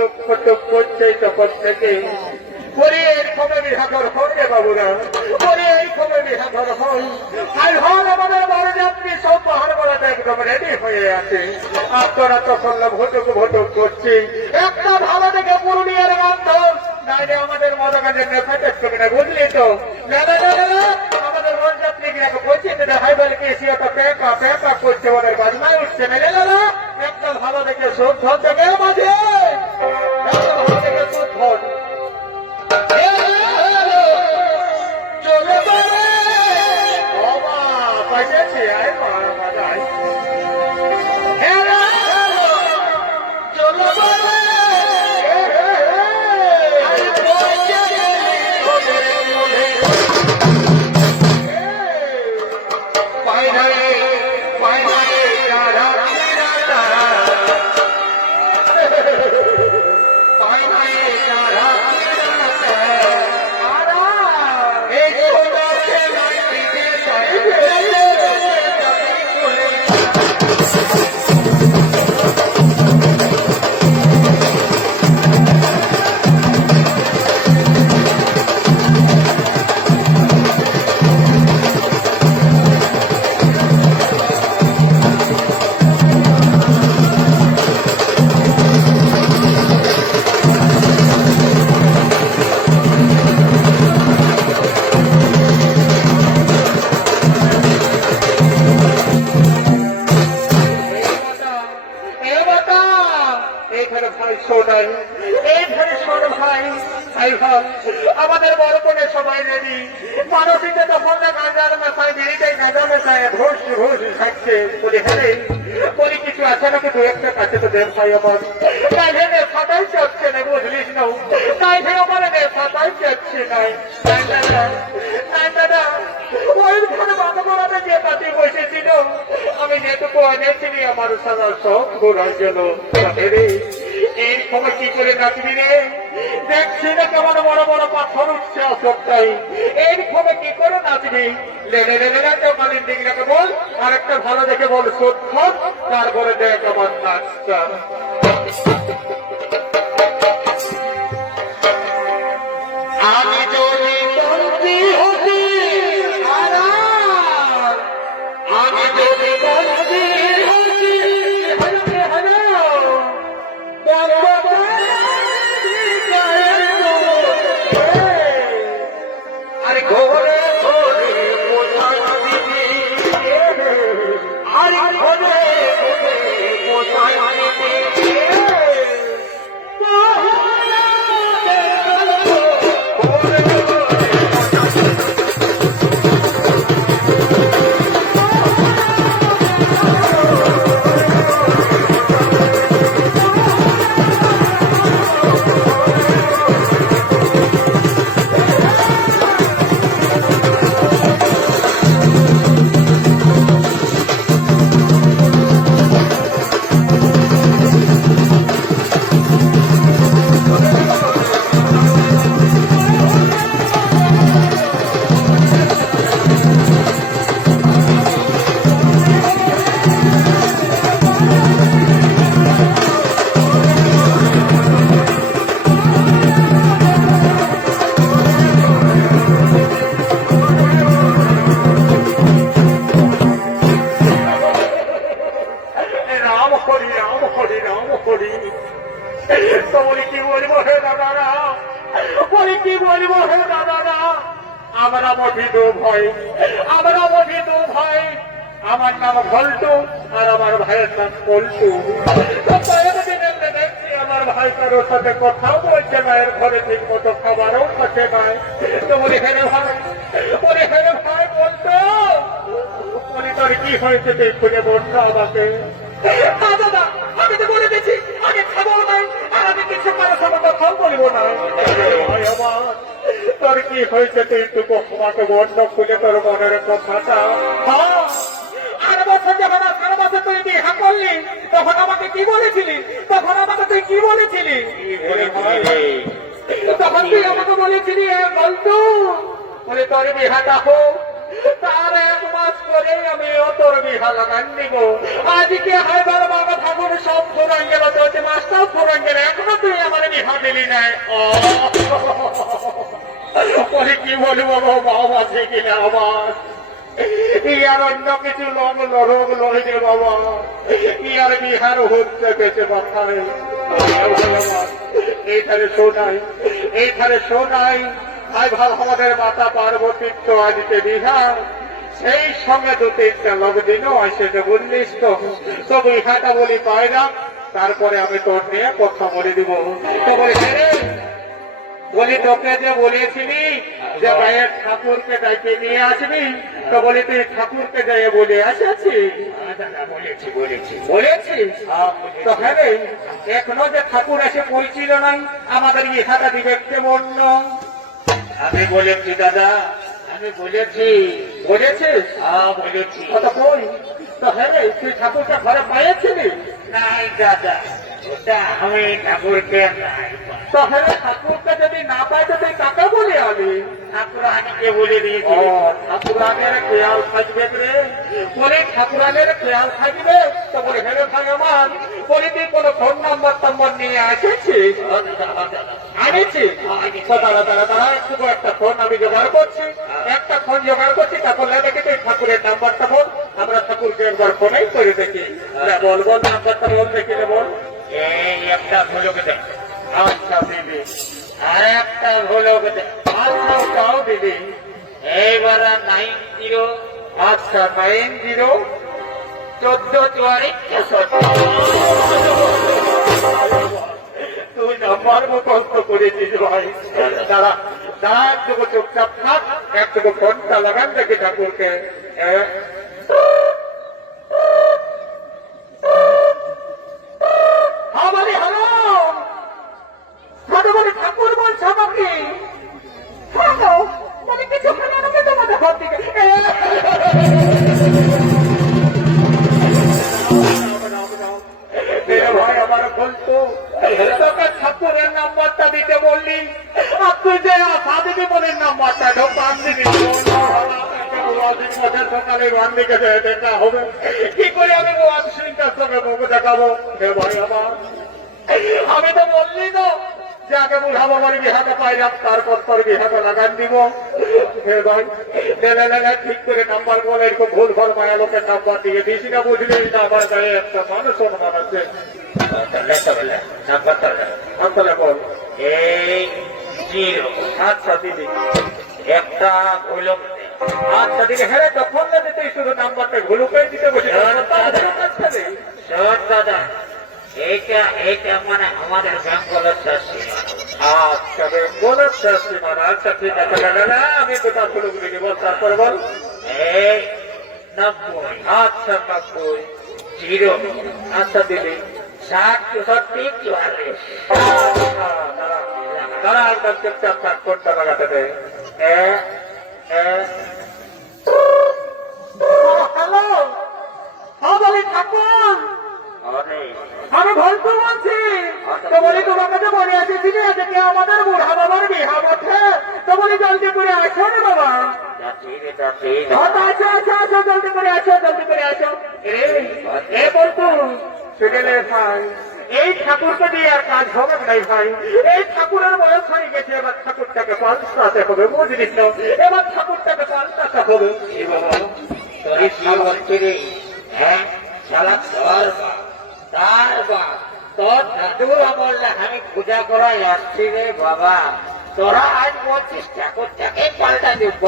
ফটক ফটক করছে তখন থেকে ওরে এরকম বিহাঘর হবে বাবুরা, ওরে এইরকম বিহাঘর হয়। আর হল আমাদের বড় যাত্রী সব পাহাড় বলাতে একদম রেডি হয়ে আছে। আপনারা তখন ভটক ভটক করছে একটা ভালো দেখে পুরুলিয়ার বান্ধব নাইলে আমাদের মদকানের নেশা কবে না, বুঝলি তো? আমাদের বরযাত্রীকে বলছে হাই বলকে এসে একটা প্যাকা প্যাকা করছে, ওদের বাজনায় উঠছে না। একটা ভালো দেখে শুদ্ধ থেকে মাঝে একটা ভালো দেখে শুদ্ধ চলে পাইছে আয় মাজায় আমাদের বড় কোনে সবাই রেডি। মানসিকে তখন গাঁজার মেশায় বিড়িটাই গাঁজা মেশায় ঘোষ ঘোষ খাচ্ছে। বলি হ্যাঁ বলি কিছু আছে নাকি দু একটা কাছে তো দেব ভাই আমার তাই ভেবে ফাটাই চাচ্ছে না, বুঝলিস না? তাই ভেবে আমার ফাটাই চাচ্ছে নাই দাদা। ওই ঘরে বাবা বলাতে যে পাতি বসেছিল আমি যেটুকু এনেছিলি আমার সারা সব ঘোরার জন্য। এই সময় কি করে নাচবি রে? দেখছি না কেমন বড় বড় পাথর উঠছে অসবটাই। এই সময় কি করে নাচবি? লেনে লেনে মালিন দিকে বল আর একটা ভালো দেখে বল সত্য, তারপরে দেখ আমার নাচটা। আমি যদি বন্দী হতি, আমি যদি বন্দী হতি, আরে ঘরে ঘরে কোথায় দিবি, আরে ঘরে কোথায় দিবি আমরা মঠিত ভাই, আমরা মঠিত ভাই। আমার নাম ভল্টু আর আমার ভাইয়ের নাম পল্টু। দেখছি আমার ভাই কারোর সাথে কথাও বলছে না, এর ঘরে ঠিক মতো খাবারও খাচ্ছে নাই। তো বলি হেরে ভাই, বলি হেরে ভাই বলতো বলি তোর কি হয়েছে তুই খুঁজে বলতো আমাকে। দাদা আমি তো বলে দিচ্ছি আগে খাবো নাই আর আমি কিছু কারোর সাথে কথাও বলবো না। ভাই আমার তোর কি হয়েছে তুই একটু আমাকে বন্ধ খুলে তোর মনের কথাটা। আরে বছর যখন 18 বছর তুই বিয়ে করলি তখন আমাকে কি বলেছিলি? তখন আমাকে তুই কি বলেছিলি? তখন তুই আমাকে বলেছিলি বলতো বলে তোর বিহাটা হোক, তার 1 মাস পরে আমি তোর বিহা লাগান নিব। আজকে হাইবার বাবা ঠাকুর সব ফুরান গেল, তোর মাসটাও ফুরান গেল, এখনো তুই আমার বিহা দিলি নাই বলে কি বলবো বাবা থেকে না আমার ইয়ার অন্য কিছু রোগ লড়ে বাবা ইয়ার বিহার হচ্ছে বেঁচে মাথায় এইখানে শোনাই ভাই ভাব আমাদের মাতা পার্বতীর তো আজকে বিহার সেই সঙ্গে 2-3টা লোক দিনও আসে যে বললিস তো বিহাটা বলি পাই না তারপরে আমি তোর নিয়ে কথা বলে দিব তো বলি বলি তোকে যে বলেছিলি যে ভাইয়ের ঠাকুরকে ডাইকে নিয়ে আসবি তো বলি তুই ঠাকুরকে যাই বলে আসেছি বলেছিস তো হ্যাঁ এখনো যে ঠাকুর এসে পৌঁছিল নাই আমাদের ইহাটা দিবে কেমন আমি বলেছি দাদা আমি বলেছিস কত কই তো হ্যাঁ তুই ঠাকুরটা ঘরে পাইয়াছিলি নাই দাদা আমি ঠাকুরকে তাহলে ঠাকুরকে যদি না পাই তো তুই কাকে বলে আমি ঠাকুরানিকে বলে দিয়েছি ঠাকুরানের খেয়াল থাকবে রে বলে ঠাকুরানের খেয়াল থাকবে তো বলে হেরে ভাই আমার বলে তুই কোনো ফোন নাম্বার নিয়ে আসেছিস আনেছি দাঁড়া একটু একটা ফোন আমি জোগাড় করছি তারপর দেখি তুই ঠাকুরের নাম্বারটা বল আমরা ঠাকুরকে একবার ফোনেই করে দেখি বল নাম্বারটা বল দেখি বল এই একটা ভুলোক দেখ আচ্ছা দিদি আর একটা ভুলোক দেখ আচ্ছাও দিদি এইবার 90 আচ্ছা 90 14 তুই নাম্বার মুখস্থ করেছিস ভাই দাঁড়া একটুকু চুপচাপ থাক একটুকু ফোনটা লাগান দেখি ঠাকুরকে ঠাকুর বলছো আমাকে কিছুক্ষণ আমাকে তোমাদের ঘর থেকে ভাই আমার বলতো তোকে ঠাকুরের নাম্বারটা দিতে বললি আর তুই যে আশা দিবি বলে নাম্বারটা ঢোকান দিবি সকালে বান্দিকে দেখা হবে কি করে আমি সিংটার সঙ্গে মুখ দেখাবো হে ভাই আমার আমি তো বললি তো যে আগে বুড়া বাবার বিহাটা পাইলাম তারপর তোর বিহাটা লাগান দিব ঠিক করে নাম্বার বলে এরকম ভুল ভাল মায়া লোকের নাম্বার দিয়ে দিয়েছি না বুঝলি না আমার গায়ে একটা মানুষ অনুমান আছে নাম্বারটা বল এই 0 আচ্ছা দিদি একটা ভুল আচ্ছা দিদি হ্যাঁ তখন না দিতে শুধু নাম্বারটা ভুলুকে দিতে বসে দাদা এইটা মানে আমাদের বেঙ্গলের চাষি আচ্ছা বেঙ্গলের চাষি মানে আচ্ছা ঠিক আছে আমি কোথা ভুলুক দিদি বল তারপরে বল এই 90 আচ্ছা 90 0 আচ্ছা দিদি 60 দাঁড়া একদম চুপচাপ থাক কোনটা লাগাতে দে হ্যালো বলি ঠাকুর আমি ভলপুর বলছি তো বলি তোমার কাছে বলে এসেছি যে আজকে আমাদের বুড়া বাবার বিহা বসে তো বলি জলদি করে আসো না বাবা আচ্ছা জলদি করে আসো এ বলতো সেখানে ভাই এই ঠাকুরকে দিয়ে আর কাজ হবে নাই ভাই এই ঠাকুরের বয়স হয়ে গেছে এবার ঠাকুরটাকে পাল্টাতে হবে বুঝলিস এবার ঠাকুরটাকে পাল্টাতে হবে হ্যাঁ তোর ঠাকুর বললে আমি পূজা করাই আসছি রে বাবা তোরা আজ বলছিস ঠাকুরটাকে পাল্টা দিব